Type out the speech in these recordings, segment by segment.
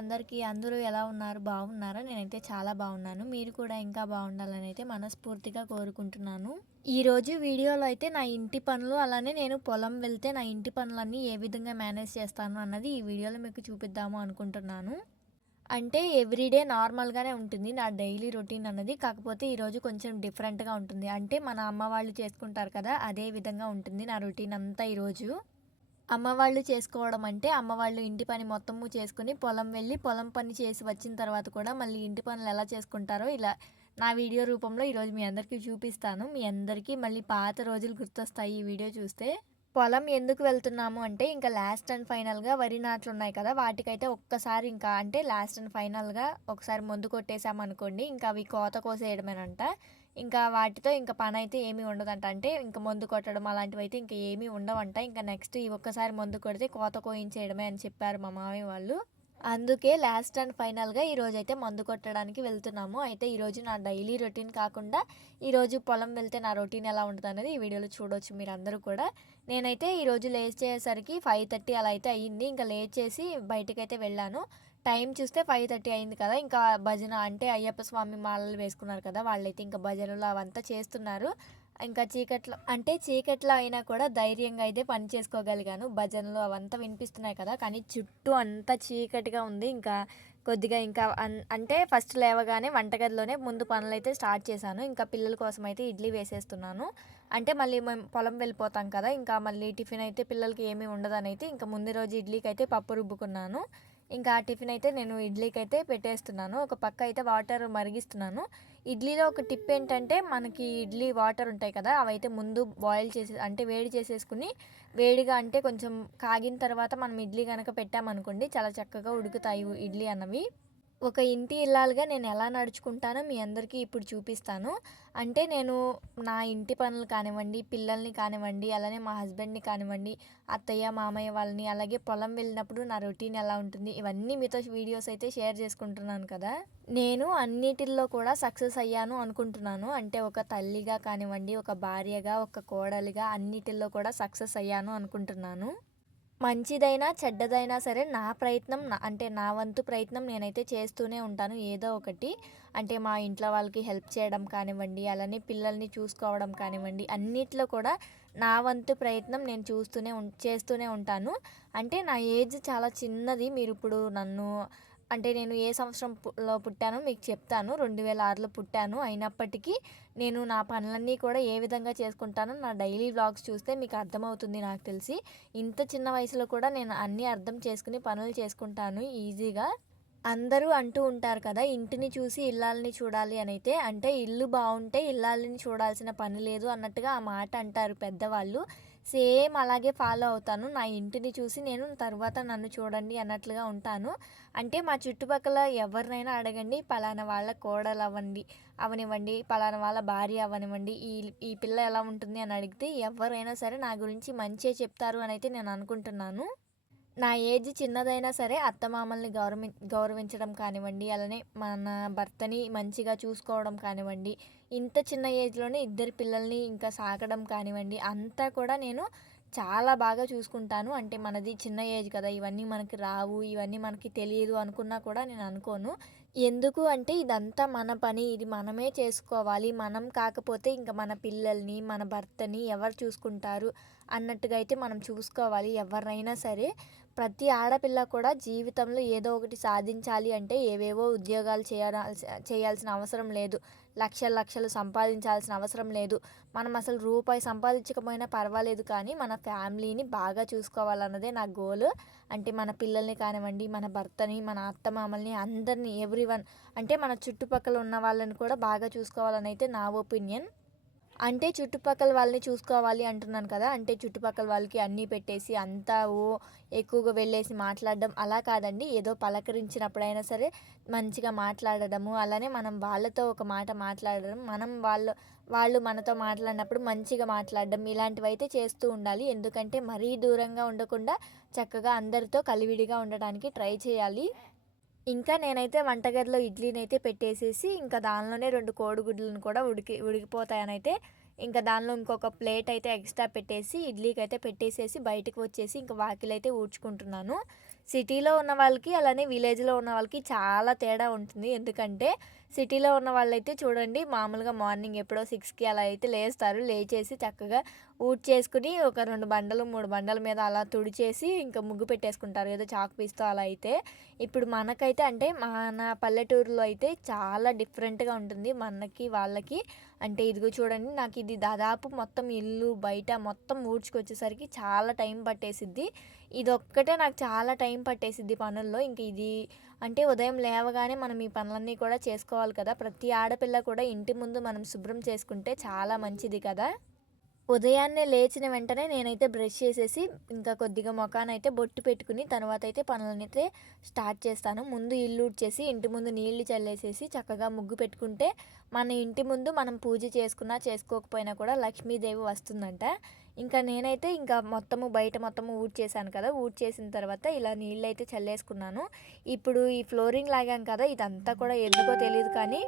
అందరికీ అందరూ ఎలా ఉన్నారు? బాగున్నారా? నేనైతే చాలా బాగున్నాను. మీరు కూడా ఇంకా బాగుండాలని అయితే మనస్ఫూర్తిగా కోరుకుంటున్నాను. ఈరోజు వీడియోలో అయితే నా ఇంటి పనులు అలానే నేను పొలం వెళ్తే నా ఇంటి పనులన్నీ ఏ విధంగా మేనేజ్ చేస్తాను అన్నది ఈ వీడియోలో మీకు చూపిద్దాము అనుకుంటున్నాను. అంటే ఎవ్రీడే నార్మల్గానే ఉంటుంది నా డైలీ రొటీన్ అన్నది. కాకపోతే ఈరోజు కొంచెం డిఫరెంట్గా ఉంటుంది. అంటే మన అమ్మ వాళ్ళు చేసుకుంటారు కదా అదే విధంగా ఉంటుంది నా రొటీన్ అంతా ఈరోజు అమ్మవాళ్ళు చేసుకోవడం అంటే అమ్మవాళ్ళు ఇంటి పని మొత్తము చేసుకుని పొలం వెళ్ళి పొలం పని చేసి వచ్చిన తర్వాత కూడా మళ్ళీ ఇంటి పనులు ఎలా చేసుకుంటారో ఇలా నా వీడియో రూపంలో ఈరోజు మీ అందరికీ చూపిస్తాను. మీ అందరికీ మళ్ళీ పాత రోజులు గుర్తొస్తాయి ఈ వీడియో చూస్తే. పొలం ఎందుకు వెళ్తున్నాము అంటే ఇంకా లాస్ట్ అండ్ ఫైనల్గా వరి నాట్లు ఉన్నాయి కదా వాటికైతే ఒక్కసారి ఇంకా అంటే లాస్ట్ అండ్ ఫైనల్గా ఒకసారి ముందు కొట్టేసామనుకోండి ఇంకా అవి కోత కోసేయడమేనంట. ఇంకా వాటితో ఇంకా పని అయితే ఏమీ ఉండదంట. అంటే ఇంకా మందు కొట్టడం అలాంటివి అయితే ఇంకా ఏమీ ఉండవంట. ఇంకా నెక్స్ట్ ఈ ఒక్కసారి మందు కొడితే కోత కోయించేయడమే అని చెప్పారు మా మామయ్య వాళ్ళు. అందుకే లాస్ట్ అండ్ ఫైనల్గా ఈరోజు అయితే మందు కొట్టడానికి వెళ్తున్నాము. అయితే ఈరోజు నా డైలీ రొటీన్ కాకుండా ఈరోజు పొలం వెళ్తే నా రొటీన్ ఎలా ఉంటుంది అనేది ఈ వీడియోలో చూడవచ్చు మీరు అందరూ కూడా. నేనైతే ఈరోజు లేచేసరికి ఫైవ్ థర్టీ అలా అయితే అయ్యింది. ఇంకా లేచేసి బయటకైతే వెళ్ళాను. టైం చూస్తే ఫైవ్ థర్టీ అయింది కదా ఇంకా భజన అంటే అయ్యప్ప స్వామి మాలలు వేసుకున్నారు కదా వాళ్ళైతే ఇంకా భజనలు అవంతా చేస్తున్నారు. ఇంకా చీకట్లో అంటే చీకట్లో అయినా కూడా ధైర్యంగా అయితే పని చేసుకోగలిగాను. భజనలు అవంతా వినిపిస్తున్నాయి కదా కానీ చుట్టూ అంతా చీకటిగా ఉంది. ఇంకా కొద్దిగా ఇంకా అంటే ఫస్ట్ లేవగానే వంటగదిలోనే ముందు పనులు అయితే స్టార్ట్ చేశాను. ఇంకా పిల్లల కోసం అయితే ఇడ్లీ వేసేస్తున్నాను. అంటే మళ్ళీ మేము పొలం వెళ్ళిపోతాం కదా ఇంకా మళ్ళీ టిఫిన్ అయితే పిల్లలకి ఏమీ ఉండదని అయితే ఇంకా ముందు రోజు ఇడ్లీకి అయితే పప్పు రుబ్బుకున్నాను. ఇంకా ఆ టిఫిన్ అయితే నేను ఇడ్లీకి అయితే పెట్టేస్తున్నాను. ఒక పక్క అయితే వాటర్ మరిగిస్తున్నాను. ఇడ్లీలో ఒక టిప్ ఏంటంటే మనకి ఇడ్లీ వాటర్ ఉంటాయి కదా అవైతే ముందు బాయిల్ చేసే అంటే వేడి చేసేసుకుని వేడిగా అంటే కొంచెం కాగిన తర్వాత మనం ఇడ్లీ కనుక పెట్టామనుకోండి చాలా చక్కగా ఉడుకుతాయి ఇడ్లీ అన్నవి. ఒక ఇంటి ఇల్లాలుగా నేను ఎలా నడుచుకుంటానో మీ అందరికీ ఇప్పుడు చూపిస్తాను. అంటే నేను నా ఇంటి పనులు కానివ్వండి పిల్లల్ని కానివ్వండి అలానే మా హస్బెండ్ని కానివ్వండి అత్తయ్య మామయ్య వాళ్ళని అలాగే పొలం వెళ్ళినప్పుడు నా రొటీన్ ఎలా ఉంటుంది ఇవన్నీ మీతో వీడియోస్ అయితే షేర్ చేసుకుంటున్నాను కదా. నేను అన్నిటిల్లో కూడా సక్సెస్ అయ్యాను అనుకుంటున్నాను. అంటే ఒక తల్లిగా కానివ్వండి ఒక భార్యగా ఒక కోడలిగా అన్నిటిల్లో కూడా సక్సెస్ అయ్యాను అనుకుంటున్నాను. మంచిదైనా చెడ్డదైనా సరే నా ప్రయత్నం అంటే నా వంతు ప్రయత్నం నేనైతే చేస్తూనే ఉంటాను ఏదో ఒకటి. అంటే మా ఇంట్లో వాళ్ళకి హెల్ప్ చేయడం కానివ్వండి అలానే పిల్లల్ని చూసుకోవడం కానివ్వండి అన్నిట్లో కూడా నా వంతు ప్రయత్నం నేను చూస్తూనే చేస్తూనే ఉంటాను. అంటే నా ఏజ్ చాలా చిన్నది. మీరు ఇప్పుడు నన్ను అంటే నేను ఏ సంవత్సరంలో పుట్టానో మీకు చెప్తాను. రెండు వేల ఆరులో పుట్టాను. అయినప్పటికీ నేను నా పనులన్నీ కూడా ఏ విధంగా చేసుకుంటానో నా డైలీ వ్లాగ్స్ చూస్తే మీకు అర్థమవుతుంది నాకు తెలిసి. ఇంత చిన్న వయసులో కూడా నేను అన్నీ అర్థం చేసుకుని పనులు చేసుకుంటాను ఈజీగా. అందరూ అంటూ ఉంటారు కదా ఇంటిని చూసి ఇల్లాలని చూడాలి అని అయితే. అంటే ఇల్లు బాగుంటే ఇల్లాలని చూడాల్సిన పని లేదు అన్నట్టుగా ఆ మాట అంటారు పెద్దవాళ్ళు. సేమ్ అలాగే ఫాలో అవుతాను. నా ఇంటిని చూసి నేను తర్వాత నన్ను చూడండి అన్నట్లుగా ఉంటాను. అంటే మా చుట్టుపక్కల ఎవరినైనా అడగండి పలానా వాళ్ళ కోడలు అవ్వండి అవనివ్వండి పలానా వాళ్ళ భార్య అవనివ్వండి ఈ ఈ పిల్ల ఎలా ఉంటుంది? అని అడిగితే ఎవరైనా సరే నా గురించి మంచిగా చెప్తారు అని అయితే నేను అనుకుంటున్నాను. నా ఏజ్ చిన్నదైనా సరే అత్తమామల్ని గౌరవి గౌరవించడం కానివ్వండి అలానే మన భర్తని మంచిగా చూసుకోవడం కానివ్వండి ఇంత చిన్న ఏజ్లోనే ఇద్దరు పిల్లల్ని ఇంకా సాకడం కానివ్వండి అంతా కూడా నేను చాలా బాగా చూసుకుంటాను. అంటే మనది చిన్న ఏజ్ కదా ఇవన్నీ మనకి రావు ఇవన్నీ మనకి తెలియదు అనుకున్నా కూడా నేను అనుకోను. ఎందుకు అంటే ఇదంతా మన పని ఇది మనమే చేసుకోవాలి. మనం కాకపోతే ఇంకా మన పిల్లల్ని మన భర్తని ఎవరు చూసుకుంటారు అన్నట్టుగా అయితే మనం చూసుకోవాలి ఎవరైనా సరే. ప్రతి ఆడపిల్ల కూడా జీవితంలో ఏదో ఒకటి సాధించాలి అంటే ఏవేవో ఉద్యోగాలు చేయాల్సి చేయాల్సిన అవసరం లేదు. లక్షల లక్షలు సంపాదించాల్సిన అవసరం లేదు. మనం అసలు రూపాయి సంపాదించకపోయినా పర్వాలేదు కానీ మన ఫ్యామిలీని బాగా చూసుకోవాలన్నదే నా గోల్. అంటే మన పిల్లల్ని కానివ్వండి మన భర్తని మన అత్తమామల్ని అందరినీ ఎవ్రీవన్. అంటే మన చుట్టుపక్కల ఉన్న వాళ్ళని కూడా బాగా చూసుకోవాలని అయితే నా ఒపీనియన్. అంటే చుట్టుపక్కల వాళ్ళని చూసుకోవాలి అంటున్నాను కదా అంటే చుట్టుపక్కల వాళ్ళకి అన్నీ పెట్టేసి అంతా ఓ ఎక్కువగా వెళ్ళేసి మాట్లాడడం అలా కాదండి. ఏదో పలకరించినప్పుడైనా సరే మంచిగా మాట్లాడడము అలానే మనం వాళ్ళతో ఒక మాట మాట్లాడడం మనం వాళ్ళు వాళ్ళు మనతో మాట్లాడినప్పుడు మంచిగా మాట్లాడడం ఇలాంటివి అయితే చేస్తూ ఉండాలి. ఎందుకంటే మరీ దూరంగా ఉండకుండా చక్కగా అందరితో కలివిడిగా ఉండడానికి ట్రై చేయాలి. ఇంకా నేనైతే వంటగదిలో ఇడ్లీని అయితే పెట్టేసేసి ఇంకా దానిలోనే రెండు కోడిగుడ్లను కూడా ఉడికి ఉడికిపోతాయనైతే. ఇంకా దానిలో ఇంకొక ప్లేట్ అయితే ఎక్స్ట్రా పెట్టేసి ఇడ్లీకి అయితే పెట్టేసేసి బయటకు వచ్చేసి ఇంకా వాకిలైతే ఊడ్చుకుంటున్నాను. సిటీలో ఉన్న వాళ్ళకి అలానే విలేజ్లో ఉన్న వాళ్ళకి చాలా తేడా ఉంటుంది. ఎందుకంటే సిటీలో ఉన్న వాళ్ళైతే చూడండి మామూలుగా మార్నింగ్ ఎప్పుడో సిక్స్కి అలా అయితే లేస్తారు. లేచేసి చక్కగా ఊడ్ చేసుకుని ఒక రెండు బండలు మూడు బండల మీద అలా తుడిచేసి ఇంకా ముగ్గు పెట్టేసుకుంటారు ఏదో చాక్ పీస్తో అలా అయితే. ఇప్పుడు మనకైతే అంటే మన పల్లెటూరులో అయితే చాలా డిఫరెంట్గా ఉంటుంది. మనకి వాళ్ళకి అంటే ఇదిగో చూడండి నాకు ఇది దాదాపు మొత్తం ఇల్లు బయట మొత్తం ఊడ్చుకొచ్చేసరికి చాలా టైం పట్టేసిద్ది. ఇది ఒక్కటే నాకు చాలా టైం పట్టేసిద్ది పనుల్లో. ఇంక ఇది అంటే ఉదయం లేవగానే మనం ఈ పనులన్నీ కూడా చేసుకోవాలి కదా. ప్రతి ఆడపిల్ల కూడా ఇంటి ముందు మనం శుభ్రం చేసుకుంటే చాలా మంచిది కదా. ఉదయాన్నే లేచిన వెంటనే నేనైతే బ్రష్ చేసేసి ఇంకా కొద్దిగా మొఖానైతే అయితే బొట్టు పెట్టుకుని తర్వాత అయితే పనులనైతే స్టార్ట్ చేస్తాను. ముందు ఇల్లు చేసి ఇంటి ముందు నీళ్ళు చల్లేసేసి చక్కగా ముగ్గు పెట్టుకుంటే మన ఇంటి ముందు మనం పూజ చేసుకున్నా చేసుకోకపోయినా కూడా లక్ష్మీదేవి వస్తుందంట. ఇంకా నేనైతే ఇంకా మొత్తము బయట మొత్తము ఊడ్ చేశాను కదా ఊడ్ చేసిన తర్వాత ఇలా నీళ్ళు అయితే చల్లేసుకున్నాను. ఇప్పుడు ఈ ఫ్లోరింగ్ లాగాం కదా ఇదంతా కూడా ఎందుకో తెలియదు కానీ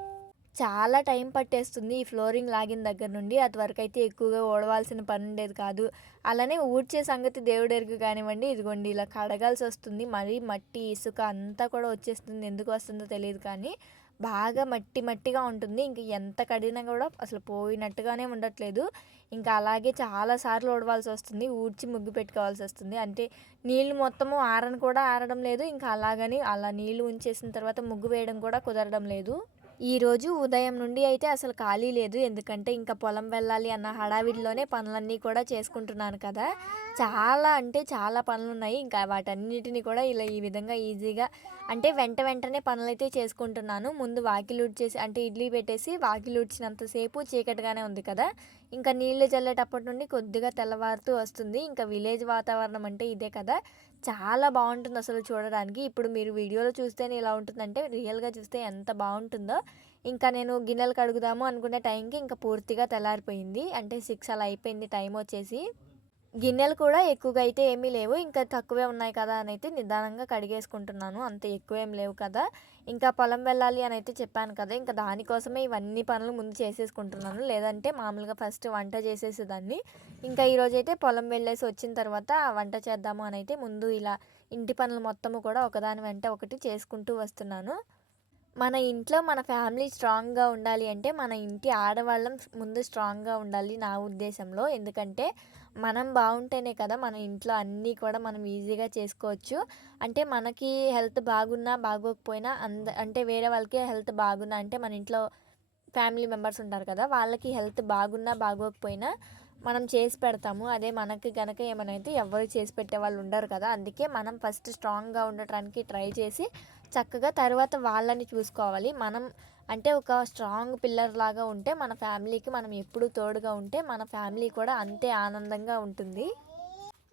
చాలా టైం పట్టేస్తుంది ఈ ఫ్లోరింగ్ లాగిన దగ్గర నుండి. అది వరకు అయితే ఎక్కువగా ఓడవాల్సిన పని ఉండేది కాదు. అలానే ఊడ్చే సంగతి దేవుడెరుగు కానివ్వండి ఇదిగోండి ఇలా కడగాల్సి వస్తుంది. మరీ మట్టి ఇసుక అంతా కూడా వచ్చేస్తుంది ఎందుకు వస్తుందో తెలియదు కానీ. బాగా మట్టి మట్టిగా ఉంటుంది. ఇంక ఎంత కడిగినా కూడా అసలు పోయినట్టుగానే ఉండట్లేదు. ఇంకా అలాగే చాలాసార్లు ఓడవాల్సి వస్తుంది. ఊడ్చి ముగ్గు పెట్టుకోవాల్సి వస్తుంది. అంటే నీళ్ళు మొత్తము ఆరని కూడా ఆరడం లేదు. ఇంకా అలాగని అలా నీళ్ళు ఉంచేసిన తర్వాత ముగ్గు వేయడం కూడా కుదరడం లేదు. ఈరోజు ఉదయం నుండి అయితే అసలు ఖాళీ లేదు. ఎందుకంటే ఇంకా పొలం వెళ్ళాలి అన్న హడావిడిలోనే పనులన్నీ కూడా చేసుకుంటున్నాను కదా. చాలా అంటే చాలా పనులు ఉన్నాయి ఇంకా వాటన్నిటిని కూడా ఇలా ఈ విధంగా ఈజీగా అంటే వెంట వెంటనే పనులు అయితే చేసుకుంటున్నాను. ముందు వాకిలు ఉడ్చేసి అంటే ఇడ్లీ పెట్టేసి వాకిలుడ్చినంతసేపు చీకటిగానే ఉంది కదా. ఇంకా నీళ్ళు చల్లేటప్పటి నుండి కొద్దిగా తెల్లవారుతూ వస్తుంది. ఇంకా విలేజ్ వాతావరణం అంటే ఇదే కదా. చాలా బాగుంటుంది అసలు చూడడానికి. ఇప్పుడు మీరు వీడియోలో చూస్తేనే ఇలా ఉంటుందంటే రియల్గా చూస్తే ఎంత బాగుంటుందో. ఇంకా నేను గిన్నెలు కడుగుదాము అనుకునే టైంకి ఇంకా పూర్తిగా తెల్లారిపోయింది. అంటే సిక్స్ అలా అయిపోయింది టైం వచ్చేసి. గిన్నెలు కూడా ఎక్కువగా అయితే ఏమీ లేవు. ఇంకా తక్కువే ఉన్నాయి కదా అని అయితే నిదానంగా కడిగేసుకుంటున్నాను. అంత ఎక్కువ ఏం లేవు కదా. ఇంకా పొలం వెళ్ళాలి అని అయితే చెప్పాను కదా. ఇంకా దానికోసమే ఇవన్నీ పనులు ముందు చేసేసుకుంటున్నాను. లేదంటే మామూలుగా ఫస్ట్ వంట చేసేసేదాన్ని ఇంకా ఈరోజు అయితే పొలం వెళ్ళేసి వచ్చిన తర్వాత వంట చేద్దాము అని అయితే ముందు ఇలా ఇంటి పనులు మొత్తము కూడా ఒకదాని వెంట ఒకటి చేసుకుంటూ వస్తున్నాను. మన ఇంట్లో మన ఫ్యామిలీ స్ట్రాంగ్గా ఉండాలి అంటే మన ఇంటి ఆడవాళ్ళం ముందు స్ట్రాంగ్గా ఉండాలి నా ఉద్దేశంలో. ఎందుకంటే మనం బాగుంటేనే కదా మన ఇంట్లో అన్నీ కూడా మనం ఈజీగా చేసుకోవచ్చు. అంటే మనకి హెల్త్ బాగున్నా బాగోకపోయినా అంద అంటే వేరే వాళ్ళకి హెల్త్ బాగున్నా అంటే మన ఇంట్లో ఫ్యామిలీ మెంబర్స్ ఉంటారు కదా వాళ్ళకి హెల్త్ బాగున్నా బాగోకపోయినా మనం చేసి పెడతాము. అదే మనకి కనుక ఏమైనా అయితే ఎవరు చేసి పెట్టే వాళ్ళు ఉండరు కదా అందుకే మనం ఫస్ట్ స్ట్రాంగ్గా ఉండటానికి ట్రై చేసి చక్కగా తర్వాత వాళ్ళని చూసుకోవాలి. మనం అంటే ఒక స్ట్రాంగ్ పిల్లర్ లాగా ఉంటే మన ఫ్యామిలీకి మనం ఎప్పుడు తోడుగా ఉంటే మన ఫ్యామిలీ కూడా అంతే ఆనందంగా ఉంటుంది.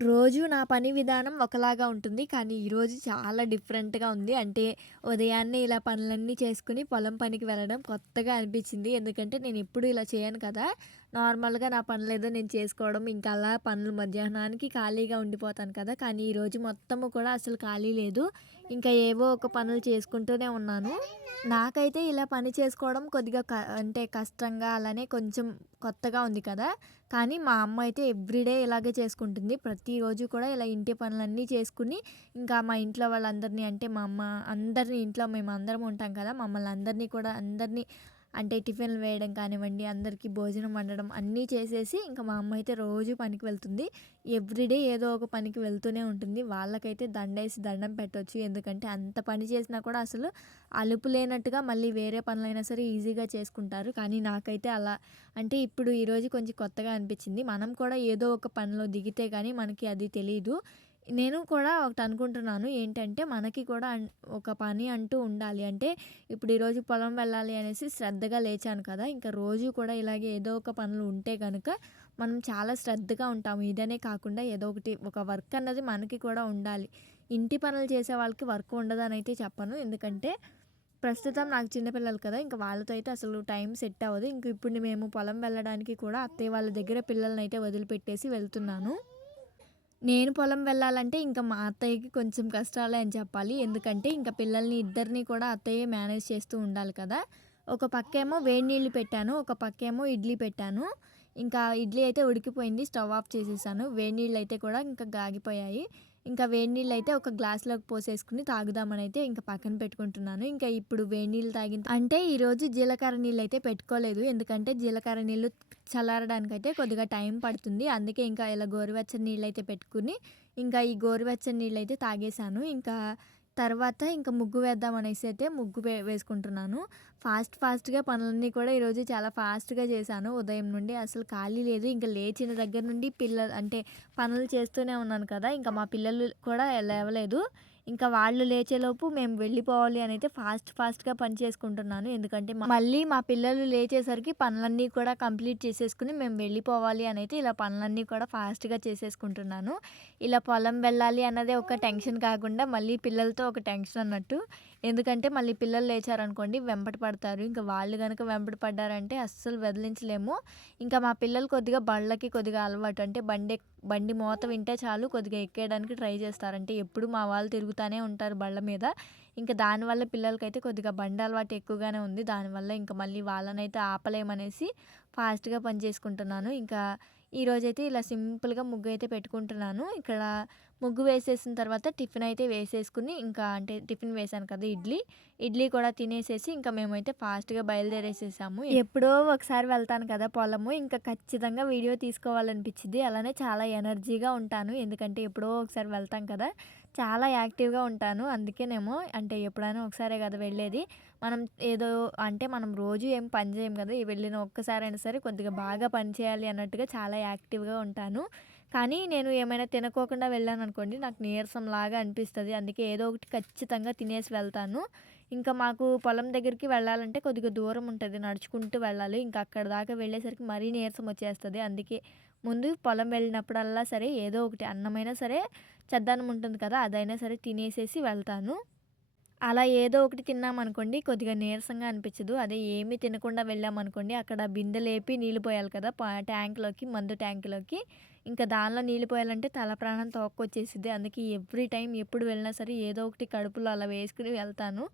రోజు నా పని విధానం ఒకలాగా ఉంటుంది. కానీ ఈరోజు చాలా డిఫరెంట్గా ఉంది. అంటే ఉదయాన్నే ఇలా పనులన్నీ చేసుకుని పొలం పనికి వెళ్ళడం కొత్తగా అనిపించింది. ఎందుకంటే నేను ఎప్పుడు ఇలా చేయను కదా. నార్మల్గా నా పనులు ఏదో నేను చేసుకోవడం ఇంకా అలా పనులు మధ్యాహ్నానికి ఖాళీగా ఉండిపోతాను కదా. కానీ ఈరోజు మొత్తము కూడా అసలు ఖాళీ లేదు. ఇంకా ఏవో ఒక పనులు చేసుకుంటూనే ఉన్నాను. నాకైతే ఇలా పని చేసుకోవడం కొద్దిగా క అంటే కష్టంగా అలానే కొంచెం కొత్తగా ఉంది కదా. కానీ మా అమ్మ అయితే ఎవ్రీడే ఇలాగే చేసుకుంటుంది. ప్రతిరోజు కూడా ఇలా ఇంటి పనులన్నీ చేసుకుని ఇంకా మా ఇంట్లో వాళ్ళందరినీ అంటే మా అమ్మ అందరినీ ఇంట్లో మేము అందరం ఉంటాం కదా. మమ్మల్ని అందరినీ కూడా అందరినీ అంటే టిఫిన్లు వేయడం కానివ్వండి అందరికీ భోజనం వండడం అన్నీ చేసేసి ఇంకా మా అమ్మ అయితే రోజు పనికి వెళ్తుంది. ఎవ్రీడే ఏదో ఒక పనికి వెళ్తూనే ఉంటుంది. వాళ్ళకైతే దండేసి దండం పెట్టవచ్చు ఎందుకంటే అంత పని చేసినా కూడా అసలు అలుపు లేనట్టుగా మళ్ళీ వేరే పనులైనా సరే ఈజీగా చేసుకుంటారు. కానీ నాకైతే అలా అంటే ఇప్పుడు ఈరోజు కొంచెం కొత్తగా అనిపించింది. మనం కూడా ఏదో ఒక పనిలో దిగితే కానీ మనకి అది తెలియదు నేను కూడా ఒకటి అనుకుంటున్నాను. ఏంటంటే మనకి కూడా ఒక పని అంటూ ఉండాలి. అంటే ఇప్పుడు ఈరోజు పొలం వెళ్ళాలి అనేసి శ్రద్ధగా లేచాను కదా ఇంకా రోజు కూడా ఇలాగే ఏదో ఒక పనులు ఉంటే కనుక మనం చాలా శ్రద్ధగా ఉంటాము. ఇదనే కాకుండా ఏదో ఒకటి ఒక వర్క్ అన్నది మనకి కూడా ఉండాలి. ఇంటి పనులు చేసే వాళ్ళకి వర్క్ ఉండదని అయితే చెప్పను. ఎందుకంటే ప్రస్తుతం నాకు చిన్నపిల్లలు కదా ఇంకా వాళ్ళతో అయితే అసలు టైం సెట్ అవ్వదు. ఇంక ఇప్పుడు మేము పొలం వెళ్ళడానికి కూడా అత్తయ్య వాళ్ళ దగ్గర పిల్లల్ని అయితే వదిలిపెట్టేసి వెళ్తున్నాను. నేను పొలం వెళ్ళాలంటే ఇంకా మా అత్తయ్యకి కొంచెం కష్టాలే అని చెప్పాలి. ఎందుకంటే ఇంకా పిల్లల్ని ఇద్దరిని కూడా అత్తయ్యే మేనేజ్ చేస్తూ ఉండాలి కదా. ఒక పక్కేమో వేడి నీళ్ళు పెట్టాను ఒక పక్కేమో ఇడ్లీ పెట్టాను. ఇంకా ఇడ్లీ అయితే ఉడికిపోయింది స్టవ్ ఆఫ్ చేసేసాను. వేడి నీళ్ళు అయితే కూడా ఇంకా గాగిపోయాయి. ఇంకా వేడి నీళ్ళు అయితే ఒక గ్లాస్లోకి పోసేసుకుని తాగుదామని అయితే ఇంకా పక్కన పెట్టుకుంటున్నాను. ఇంకా ఇప్పుడు వేడి నీళ్ళు తాగిన అంటే ఈరోజు జీలకర్ర నీళ్ళు అయితే పెట్టుకోలేదు. ఎందుకంటే జీలకర్ర నీళ్ళు చల్లారడానికి అయితే కొద్దిగా టైం పడుతుంది. అందుకే ఇంకా ఇలా గోరువెచ్చని నీళ్ళు అయితే పెట్టుకుని ఇంకా ఈ గోరువెచ్చని నీళ్ళు అయితే తాగేశాను. ఇంకా తర్వాత ఇంకా ముగ్గు వేద్దాం అనేసి అయితే ముగ్గు వే వేసుకుంటున్నాను. ఫాస్ట్ ఫాస్ట్గా పనులన్నీ కూడా ఈరోజు చాలా ఫాస్ట్గా చేశాను. ఉదయం నుండి అసలు ఖాళీ లేదు. ఇంకా లేచిన దగ్గర నుండి పిల్లలు అంటే పనులు చేస్తూనే ఉన్నాను కదా. ఇంకా మా పిల్లలు కూడా లేవలేదు. ఇంకా వాళ్ళు లేచేలోపు మేము వెళ్ళిపోవాలి అని అయితే ఫాస్ట్ ఫాస్ట్గా పని చేసుకుంటున్నాను. ఎందుకంటే మళ్ళీ మా పిల్లలు లేచేసరికి పనులన్నీ కూడా కంప్లీట్ చేసేసుకుని మేము వెళ్ళిపోవాలి అని అయితే ఇలా పనులన్నీ కూడా ఫాస్ట్గా చేసేసుకుంటున్నాను. ఇలా పొలం వెళ్ళాలి అన్నదే ఒక టెన్షన్ కాకుండా మళ్ళీ పిల్లలతో ఒక టెన్షన్ అన్నట్టు ఎందుకంటే మళ్ళీ పిల్లలు లేచారనుకోండి వెంబడి పడతారు. ఇంకా వాళ్ళు కనుక వెంబడి పడ్డారంటే అస్సలు వదిలించలేము. ఇంకా మా పిల్లలు కొద్దిగా బళ్ళకి కొద్దిగా అలవాటు. అంటే బండి ఎక్- బండి మోత వింటే చాలు కొద్దిగా ఎక్కేయడానికి ట్రై చేస్తారంటే ఎప్పుడు మా వాళ్ళు తిరుగుతూనే ఉంటారు బళ్ళ మీద. ఇంకా దానివల్ల పిల్లలకైతే కొద్దిగా బండి అలవాటు ఎక్కువగానే ఉంది. దానివల్ల ఇంకా మళ్ళీ వాళ్ళనైతే ఆపలేమనేసి ఫాస్ట్గా పని చేసుకుంటున్నాను. ఇంకా ఈరోజైతే ఇలా సింపుల్గా ముగ్గు అయితే పెట్టుకుంటున్నాను. ఇక్కడ ముగ్గు వేసేసిన తర్వాత టిఫిన్ అయితే వేసేసుకుని ఇంకా అంటే టిఫిన్ వేసాను కదా ఇడ్లీ. ఇడ్లీ కూడా తినేసేసి ఇంకా మేమైతే ఫాస్ట్గా బయలుదేరేసేసాము. ఎప్పుడో ఒకసారి వెళ్తాను కదా పొలము. ఇంకా ఖచ్చితంగా వీడియో తీసుకోవాలనిపించింది అలానే చాలా ఎనర్జీగా ఉంటాను. ఎందుకంటే ఎప్పుడో ఒకసారి వెళ్తాం కదా. చాలా యాక్టివ్గా ఉంటాను. అందుకేనేమో అంటే ఎప్పుడైనా ఒకసారే కదా వెళ్ళేది. మనం ఏదో అంటే మనం రోజు ఏం పని చేయం కదా. వెళ్ళిన ఒక్కసారైనా సరే కొద్దిగా బాగా పని చేయాలి అన్నట్టుగా చాలా యాక్టివ్గా ఉంటాను. కానీ నేను ఏమైనా తినకోకుండా వెళ్ళాను అనుకోండి నాకు నీరసం లాగా అనిపిస్తుంది. అందుకే ఏదో ఒకటి ఖచ్చితంగా తినేసి వెళ్తాను. ఇంకా మాకు పొలం దగ్గరికి వెళ్ళాలంటే కొద్దిగా దూరం ఉంటుంది. నడుచుకుంటూ వెళ్ళాలి. ఇంకా అక్కడ దాకా వెళ్ళేసరికి మరీ నీరసం వచ్చేస్తుంది. అందుకే ముందు పొలం వెళ్ళినప్పుడల్లా సరే ఏదో ఒకటి అన్నమైనా సరే చద్దన్నం ఉంటుంది కదా అదైనా సరే తినేసేసి వెళ్తాను. అలా ఏదో ఒకటి తిన్నామనుకోండి కొద్దిగా నీరసంగా అనిపించదు అదే ఏమీ తినకుండా వెళ్ళామనుకోండి అక్కడ బిందె లేపి నీళ్ళు పోయాలి కదా ట్యాంక్లోకి మందు ట్యాంక్లోకి. ఇంకా దానిలో నీళ్ళు పోయాలంటే తల ప్రాణం తోక్కొచ్చేసిద్ది. అందుకే ఎవ్రీ టైం ఎప్పుడు వెళ్ళినా సరే ఏదో ఒకటి కడుపులో అలా వేసుకుని వెళ్తాను.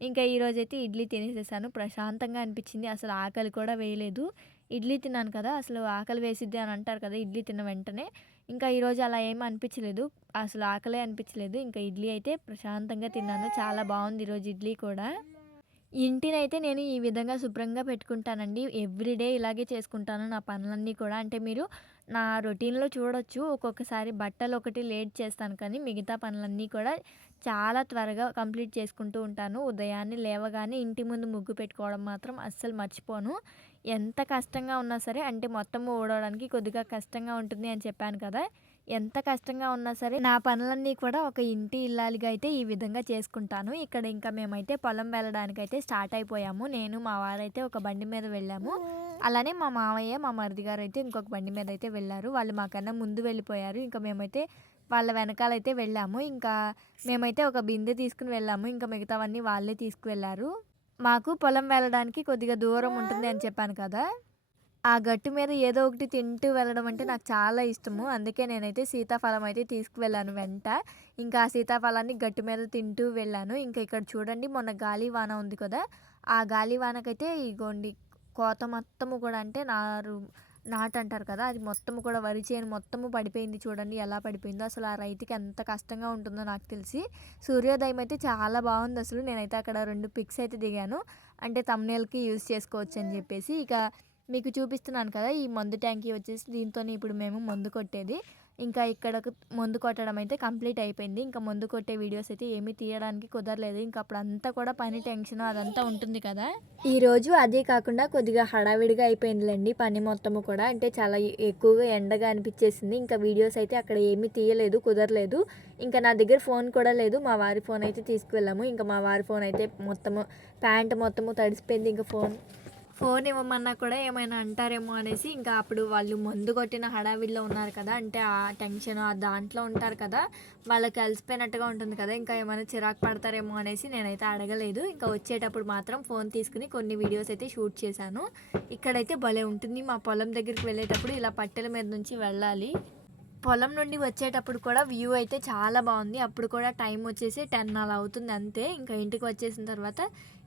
ఇంకా ఈరోజైతే ఇడ్లీ తినేసేసాను. ప్రశాంతంగా అనిపించింది అసలు ఆకలి కూడా వేయలేదు. ఇడ్లీ తిన్నాను కదా అసలు ఆకలి వేసిద్ది అని అంటారు కదా ఇడ్లీ తిన్న వెంటనే. ఇంకా ఈరోజు అలా ఏమీ అనిపించలేదు. అసలు ఆకలే అనిపించలేదు. ఇంకా ఇడ్లీ అయితే ప్రశాంతంగా తిన్నాను. చాలా బాగుంది ఈరోజు ఇడ్లీ కూడా. ఇంటినైతే నేను ఈ విధంగా శుభ్రంగా పెట్టుకుంటానండి. ఎవ్రీడే ఇలాగే చేసుకుంటాను నా పనులన్నీ కూడా. అంటే మీరు నా రొటీన్లో చూడొచ్చు. ఒక్కొక్కసారి బట్టలు ఒకటి లేట్ చేస్తాను కానీ మిగతా పనులన్నీ కూడా చాలా త్వరగా కంప్లీట్ చేసుకుంటూ ఉంటాను. ఉదయాన్నే లేవగానే ఇంటి ముందు ముగ్గు పెట్టుకోవడం మాత్రం అస్సలు మర్చిపోను. ఎంత కష్టంగా ఉన్నా సరే అంటే మొత్తం ఊడవడానికి కొద్దిగా కష్టంగా ఉంటుంది అని చెప్పాను కదా. ఎంత కష్టంగా ఉన్నా సరే నా పనులన్నీ కూడా ఒక ఇంటి ఇల్లాలిగా అయితే ఈ విధంగా చేసుకుంటాను. ఇక్కడ ఇంకా మేమైతే పొలం వెళ్ళడానికి అయితే స్టార్ట్ అయిపోయాము. నేను మా వారైతే ఒక బండి మీద వెళ్ళాము. అలానే మా మామయ్య మా మరిది గారు అయితే ఇంకొక బండి మీద అయితే వెళ్ళారు. వాళ్ళు మాకన్నా ముందు వెళ్ళిపోయారు. ఇంకా మేమైతే వాళ్ళ వెనకాలైతే వెళ్ళాము. ఇంకా మేమైతే ఒక బిందె తీసుకుని వెళ్ళాము. ఇంకా మిగతావన్నీ వాళ్ళే తీసుకువెళ్ళారు. మాకు పొలం వెళ్ళడానికి కొద్దిగా దూరం ఉంటుంది అని చెప్పాను కదా. ఆ గట్టు మీద ఏదో ఒకటి తింటూ వెళ్ళడం అంటే నాకు చాలా ఇష్టము. అందుకే నేనైతే సీతాఫలం అయితే తీసుకువెళ్ళాను వెంట. ఇంకా ఆ సీతాఫలాన్ని గట్టు మీద తింటూ వెళ్ళాను. ఇంకా ఇక్కడ చూడండి మొన్న గాలి వాన ఉంది కదా. ఆ గాలి వానకైతే ఇగోండి కోత మొత్తము కూడా అంటే నారు నాటు అంటారు కదా అది మొత్తము కూడా వరి చేను మొత్తము పడిపోయింది చూడండి ఎలా పడిపోయిందో. అసలు ఆ రైతుకి ఎంత కష్టంగా ఉంటుందో నాకు తెలిసి. సూర్యోదయం అయితే చాలా బాగుంది అసలు. నేనైతే అక్కడ రెండు పిక్స్ అయితే దిగాను. అంటే తమ్నేల్కి యూజ్ చేసుకోవచ్చు అని చెప్పేసి. ఇక మీకు చూపిస్తున్నాను కదా ఈ మందు ట్యాంకీ వచ్చేసి దీంతోనే ఇప్పుడు మేము మందు కొట్టేది. ఇంకా ఇక్కడ మందు కొట్టడం అయితే కంప్లీట్ అయిపోయింది. ఇంకా మందు కొట్టే వీడియోస్ అయితే ఏమీ తీయడానికి కుదరలేదు. ఇంకా అప్పుడు అంతా కూడా పని టెన్షన్ అదంతా ఉంటుంది కదా. ఈ రోజు అదే కాకుండా కొద్దిగా హడావిడిగా అయిపోయిందిలేండి పని మొత్తము కూడా. అంటే చాలా ఎక్కువగా ఎండగా అనిపించేసింది. ఇంకా వీడియోస్ అయితే అక్కడ ఏమీ తీయలేదు కుదరలేదు. ఇంకా నా దగ్గర ఫోన్ కూడా లేదు. మా వారి ఫోన్ అయితే తీసుకువెళ్ళాము. ఇంకా మా వారి ఫోన్ అయితే మొత్తము ప్యాంట్ మొత్తము తడిసిపోయింది. ఇంకా ఫోన్ ఫోన్ ఇవ్వమన్నా కూడా ఏమైనా అంటారేమో అనేసి ఇంకా అప్పుడు వాళ్ళు మందు కొట్టిన హడావిడిలో ఉన్నారు కదా అంటే ఆ టెన్షన్ ఆ దాంట్లో ఉంటారు కదా వాళ్ళకి కలిసిపోయినట్టుగా ఉంటుంది కదా ఇంకా ఏమైనా చిరాకు పడతారేమో అనేసి నేనైతే అడగలేదు. ఇంకా వచ్చేటప్పుడు మాత్రం ఫోన్ తీసుకుని కొన్ని వీడియోస్ అయితే షూట్ చేశాను. ఇక్కడైతే భలే ఉంటుంది మా పొలం దగ్గరికి వెళ్ళేటప్పుడు ఇలా పట్టెల మీద నుంచి వెళ్ళాలి. పొలం నుండి వచ్చేటప్పుడు కూడా వ్యూ అయితే చాలా బాగుంది. అప్పుడు కూడా టైం వచ్చేసి టెన్ అలా అవుతుంది అంతే. ఇంకా ఇంటికి వచ్చేసిన తర్వాత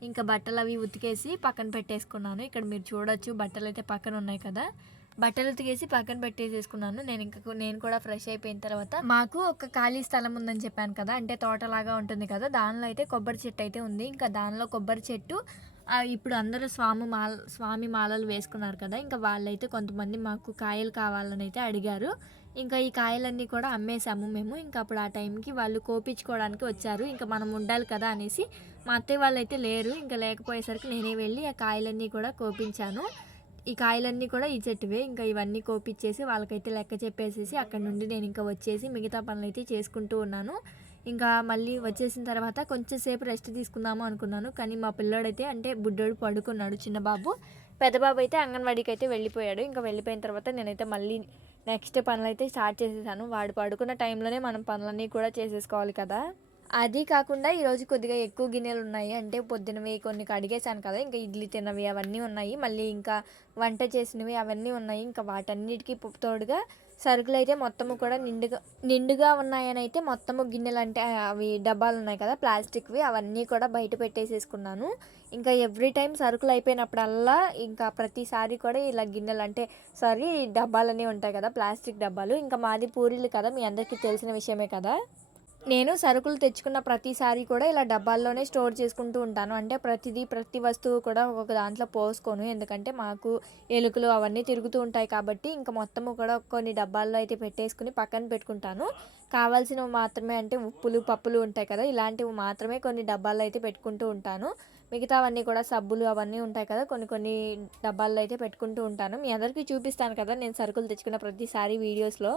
ఇంకా బట్టలు అవి ఉతికేసి పక్కన పెట్టేసుకున్నాను. ఇక్కడ మీరు చూడొచ్చు బట్టలు అయితే పక్కన ఉన్నాయి కదా. బట్టలు ఉతికేసి పక్కన పెట్టేసేసుకున్నాను. నేను ఇంకా నేను కూడా ఫ్రెష్ అయిపోయిన తర్వాత మాకు ఒక ఖాళీ స్థలం ఉందని చెప్పాను కదా. అంటే తోటలాగా ఉంటుంది కదా. దానిలో అయితే కొబ్బరి చెట్టు అయితే ఉంది. ఇంకా దానిలో కొబ్బరి చెట్టు ఇప్పుడు అందరూ స్వామి మాల స్వామి మాలలు వేసుకున్నారు కదా. ఇంకా వాళ్ళైతే కొంతమంది మాకు కాయలు కావాలని అయితే అడిగారు. ఇంకా ఈ కాయలన్నీ కూడా అమ్మేసాము మేము. ఇంకా అప్పుడు ఆ టైంకి వాళ్ళు కోపించుకోవడానికి వచ్చారు. ఇంకా మనం ఉండాలి కదా అనేసి మా అత్తయ్య వాళ్ళు అయితే లేరు. ఇంకా లేకపోయేసరికి నేనే వెళ్ళి ఆ కాయలన్నీ కూడా కోపించాను. ఈ కాయలన్నీ కూడా ఈ చెట్టువే. ఇంకా ఇవన్నీ కోపించేసి వాళ్ళకైతే లెక్క చెప్పేసేసి అక్కడ నుండి నేను ఇంకా వచ్చేసి మిగతా పనులు అయితే చేసుకుంటూ ఉన్నాను. ఇంకా మళ్ళీ వచ్చేసిన తర్వాత కొంచెం సేపు రెస్ట్ తీసుకుందాము అనుకున్నాను. కానీ మా పిల్లోడైతే అంటే బుడ్డోడు పడుకున్నాడు చిన్న బాబు పెద్ద బాబు అయితే అంగన్వాడీకి అయితే వెళ్ళిపోయాడు. ఇంకా వెళ్ళిపోయిన తర్వాత నేనైతే మళ్ళీ నెక్స్ట్ పనులైతే స్టార్ట్ చేసేసాను. వాడు పడుకున్న టైంలోనే మనం పనులన్నీ కూడా చేసేసుకోవాలి కదా. అది కాకుండా ఈరోజు కొద్దిగా ఎక్కువ గిన్నెలు ఉన్నాయి. అంటే పొద్దునవి కొన్ని కడిగేశాను కదా ఇంకా ఇడ్లీ తిన్నవి అవన్నీ ఉన్నాయి. మళ్ళీ ఇంకా వంట చేసినవి అవన్నీ ఉన్నాయి. ఇంకా వాటన్నిటికీ తోడుగా సరుకులు అయితే మొత్తము కూడా నిండుగా నిండుగా ఉన్నాయని అయితే మొత్తము గిన్నెలు అంటే అవి డబ్బాలు ఉన్నాయి కదా ప్లాస్టిక్వి అవన్నీ కూడా బయట పెట్టేసేసుకున్నాను. ఇంకా ఎవ్రీ టైం సరుకులు అయిపోయినప్పుడల్లా ఇంకా ప్రతిసారి కూడా ఇలా గిన్నెలు అంటే సారీ డబ్బాలనే ఉంటాయి కదా ప్లాస్టిక్ డబ్బాలు. ఇంకా మాది పూరీలు కదా మీ అందరికీ తెలిసిన విషయమే కదా. నేను సరుకులు తెచ్చుకున్న ప్రతిసారి కూడా ఇలా డబ్బాల్లోనే స్టోర్ చేసుకుంటూ ఉంటాను. అంటే ప్రతిదీ ప్రతి వస్తువు కూడా ఒక దాంట్లో పోసుకోను. ఎందుకంటే మాకు ఎలుకలు అవన్నీ తిరుగుతూ ఉంటాయి కాబట్టి ఇంకా మొత్తము కూడా కొన్ని డబ్బాల్లో అయితే పెట్టేసుకుని పక్కన పెట్టుకుంటాను. కావాల్సినవి మాత్రమే అంటే ఉప్పులు పప్పులు ఉంటాయి కదా ఇలాంటివి మాత్రమే కొన్ని డబ్బాల్లో అయితే పెట్టుకుంటూ ఉంటాను. మిగతావన్నీ కూడా సబ్బులు అవన్నీ ఉంటాయి కదా కొన్ని కొన్ని డబ్బాల్లో అయితే పెట్టుకుంటూ ఉంటాను. మీ అందరికీ చూపిస్తాను కదా నేను సరుకులు తెచ్చుకున్న ప్రతిసారి వీడియోస్లో.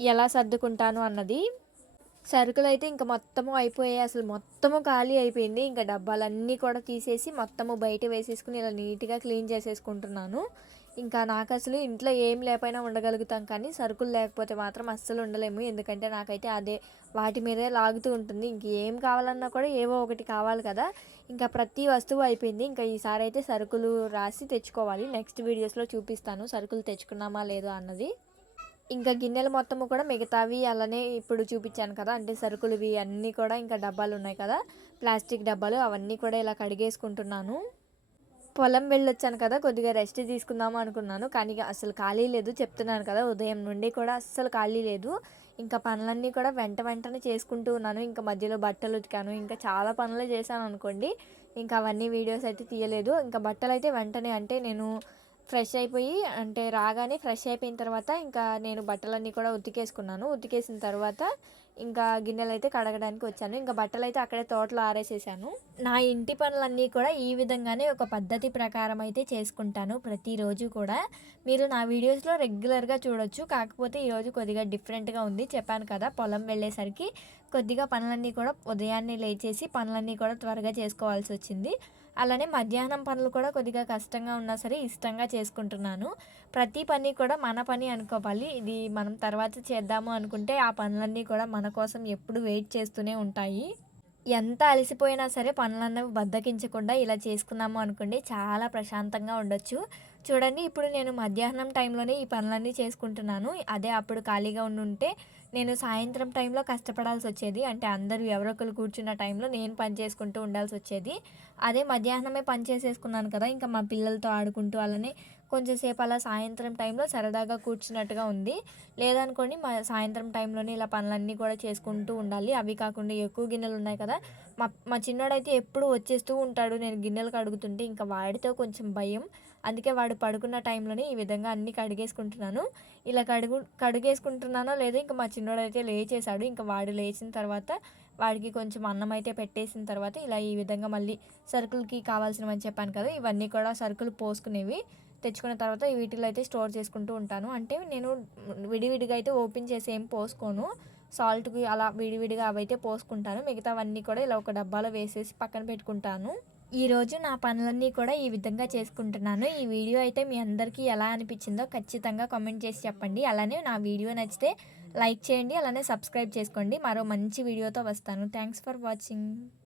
ఎలా సర్దుకుంటాను అన్నది. సరుకులు అయితే ఇంకా మొత్తము అయిపోయాయి. అసలు మొత్తము ఖాళీ అయిపోయింది. ఇంకా డబ్బాలన్నీ కూడా తీసేసి మొత్తము బయట వేసేసుకుని ఇలా నీట్గా క్లీన్ చేసేసుకుంటున్నాను. ఇంకా నాకు అసలు ఇంట్లో ఏం లేకపోయినా ఉండగలుగుతాం. కానీ సరుకులు లేకపోతే మాత్రం అస్సలు ఉండలేము. ఎందుకంటే నాకైతే అదే వాటి మీదే లాగుతూ ఉంటుంది. ఇంక ఏం కావాలన్నా కూడా ఏవో ఒకటి కావాలి కదా. ఇంకా ప్రతి వస్తువు అయిపోయింది. ఇంకా ఈసారి అయితే సరుకులు రాసి తెచ్చుకోవాలి. నెక్స్ట్ వీడియోస్లో చూపిస్తాను. సరుకులు తెచ్చుకున్నామా లేదో అన్నది. ఇంకా గిన్నెలు మొత్తము కూడా మిగతావి అలానే ఇప్పుడు చూపించాను కదా అంటే సరుకులువి అన్నీ కూడా ఇంకా డబ్బాలు ఉన్నాయి కదా ప్లాస్టిక్ డబ్బాలు అవన్నీ కూడా ఇలా కడిగేసుకుంటున్నాను. పొలం వెళ్ళొచ్చాను కదా కొద్దిగా రెస్ట్ తీసుకుందాము అనుకున్నాను కానీ అసలు ఖాళీ లేదు చెప్తున్నాను కదా ఉదయం నుండి కూడా అస్సలు ఖాళీ లేదు. ఇంకా పనులన్నీ కూడా వెంట వెంటనే చేసుకుంటూ ఉన్నాను ఇంకా మధ్యలో బట్టలు ఉతికాను ఇంకా చాలా పనులు చేశాను అనుకోండి ఇంకా అవన్నీ వీడియోస్ అయితే తీయలేదు. ఇంకా బట్టలు అయితే వెంటనే అంటే నేను ఫ్రెష్ అయిపోయి అంటే రాగానే ఫ్రెష్ అయిపోయిన తర్వాత ఇంకా నేను బట్టలన్నీ కూడా ఉతికేసుకున్నాను. ఉతికేసిన తర్వాత ఇంకా గిన్నెలు అయితే కడగడానికి వచ్చాను. ఇంకా బట్టలు అయితే అక్కడే తోటలో ఆరేసేసాను. నా ఇంటి పనులన్నీ కూడా ఈ విధంగానే ఒక పద్ధతి ప్రకారం అయితే చేసుకుంటాను ప్రతిరోజు కూడా. మీరు నా వీడియోస్లో రెగ్యులర్గా చూడొచ్చు. కాకపోతే ఈరోజు కొద్దిగా డిఫరెంట్గా ఉంది. చెప్పాను కదా పొలం వెళ్ళేసరికి కొద్దిగా పనులన్నీ కూడా ఉదయాన్నే లేచేసి పనులన్నీ కూడా త్వరగా చేసుకోవాల్సి వచ్చింది. అలానే మధ్యాహ్నం పనులు కూడా కొద్దిగా కష్టంగా ఉన్నా సరే ఇష్టంగా చేసుకుంటున్నాను. ప్రతి పని కూడా మన పని అనుకోవాలి. ఇది మనం తర్వాత చేద్దాము అనుకుంటే ఆ పనులన్నీ కూడా మన కోసం ఎప్పుడు వెయిట్ చేస్తూనే ఉంటాయి. ఎంత అలసిపోయినా సరే పనులన్నవి బద్దకించకుండా ఇలా చేసుకున్నాము అనుకోండి చాలా ప్రశాంతంగా ఉండొచ్చు. చూడండి ఇప్పుడు నేను మధ్యాహ్నం టైంలోనే ఈ పనులన్నీ చేసుకుంటున్నాను. అదే అప్పుడు ఖాళీగా ఉండి ఉంటే నేను సాయంత్రం టైంలో కష్టపడాల్సి వచ్చేది అంటే అందరూ ఎవరొకరు కూర్చున్న టైంలో నేను పని చేసుకుంటూ ఉండాల్సి వచ్చేది అదే మధ్యాహ్నమే పని చేసేసుకున్నాను కదా ఇంకా మా పిల్లలతో ఆడుకుంటూ అలానే కొంచెంసేపు అలా సాయంత్రం టైంలో సరదాగా కూర్చున్నట్టుగా ఉంది. లేదనుకోండి మా సాయంత్రం టైంలోనే ఇలా పనులన్నీ కూడా చేసుకుంటూ ఉండాలి. అవి కాకుండా ఎక్కువ గిన్నెలు ఉన్నాయి కదా మా మా చిన్నోడైతే ఎప్పుడు వచ్చేస్తూ ఉంటాడు. నేను గిన్నెలు కడుగుతుంటే ఇంకా వాడితో కొంచెం భయం. అందుకే వాడు పడుకున్న టైంలోనే ఈ విధంగా అన్నీ కడిగేసుకుంటున్నాను. ఇలా కడుగు కడిగేసుకుంటున్నానో లేదో ఇంకా మా చిన్నోడైతే లేచేశాడు. ఇంకా వాడు లేచిన తర్వాత వాడికి కొంచెం అన్నం అయితే పెట్టేసిన తర్వాత ఇలా ఈ విధంగా మళ్ళీ సరుకులకి కావాల్సినవని చెప్పాను కదా ఇవన్నీ కూడా సరుకులు పోసుకునేవి తెచ్చుకున్న తర్వాత వీటిలో అయితే స్టోర్ చేసుకుంటూ ఉంటాను. అంటే నేను విడివిడిగా అయితే ఓపెన్ చేసి ఏం పోసుకోను. సాల్ట్కి అలా విడివిడిగా అవైతే పోసుకుంటాను. మిగతావన్నీ కూడా ఇలా ఒక డబ్బాలో వేసేసి పక్కన పెట్టుకుంటాను. ఈరోజు నా పనులన్నీ కూడా ఈ విధంగా చేసుకుంటున్నాను. ఈ వీడియో అయితే మీ అందరికీ ఎలా అనిపించిందో ఖచ్చితంగా కామెంట్ చేసి చెప్పండి. అలానే నా వీడియో నచ్చితే లైక్ చేయండి అలానే సబ్స్క్రైబ్ చేసుకోండి. మరో మంచి వీడియోతో వస్తాను. Thanks for watching.